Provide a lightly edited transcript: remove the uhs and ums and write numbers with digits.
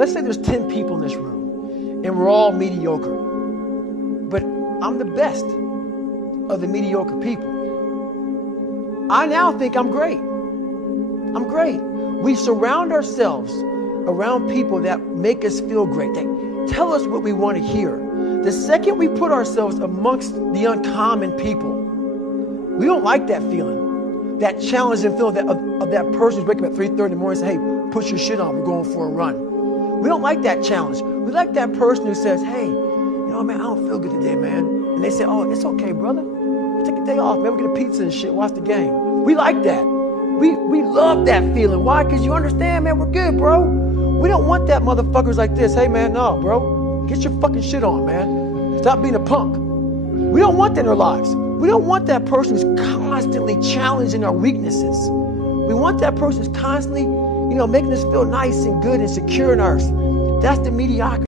Let's say there's 10 people in this room and we're all mediocre, but I'm the best of the mediocre people. I now think I'm great. I'm great. We surround ourselves around people that make us feel great. They tell us what we want to hear. The second we put ourselves amongst the uncommon people, we don't like that feeling, that challenging feeling of that person who's waking up at 3:30 in the morning and say, hey, put your shit on, we're going for a run. We don't like that challenge. We like that person who says, hey, you know, man, I don't feel good today, man. And they say, oh, it's okay, brother. We'll take a day off, man. We'll get a pizza and shit, watch the game. We like that. We love that feeling. Why? Because you understand, man, we're good, bro. We don't want that motherfuckers like this. Hey, man, no, bro. Get your fucking shit on, man. Stop being a punk. We don't want that in our lives. We don't want that person who's constantly challenging our weaknesses. We want that person who's constantly, you know, making us feel nice and good and secure in ours. That's the mediocrity.